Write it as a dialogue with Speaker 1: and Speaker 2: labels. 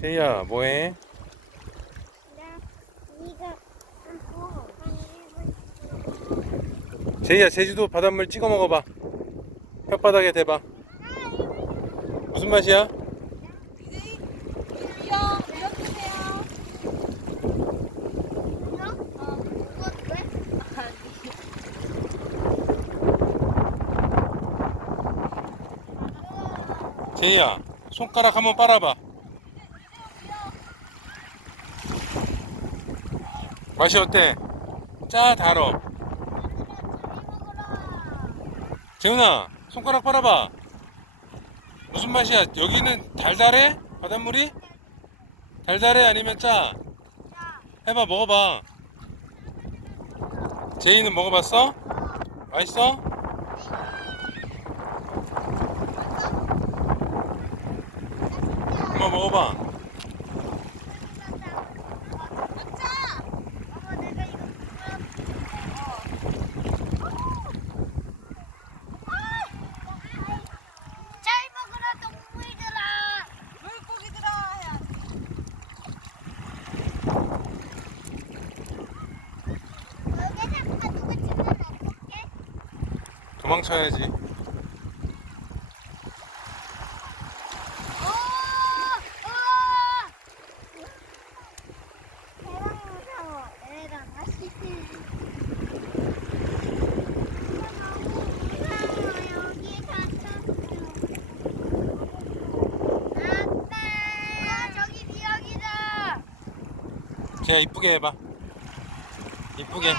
Speaker 1: 제이야 뭐해? 제이야 제주도 바닷물 찍어 먹어봐 혓바닥에 대봐 무슨 맛이야?
Speaker 2: 이거 어?
Speaker 1: 제이야 손가락 한번 빨아봐 맛이 어때? 짜 달어 재훈아 손가락 빨아봐 무슨 맛이야? 여기는 달달해? 바닷물이? 달달해 아니면 짜? 해봐 먹어봐 제이는 먹어봤어? 맛있어? 한번 먹어봐
Speaker 2: 어머 내가 이거 잘 먹으라 동물들아
Speaker 3: 물고기들아 해야지.
Speaker 2: 여기서 파도가 치면 어떡해?
Speaker 1: 도망쳐야지.
Speaker 2: 미역이다.
Speaker 1: 제이야 이쁘게 해봐. 이쁘게.
Speaker 2: 네,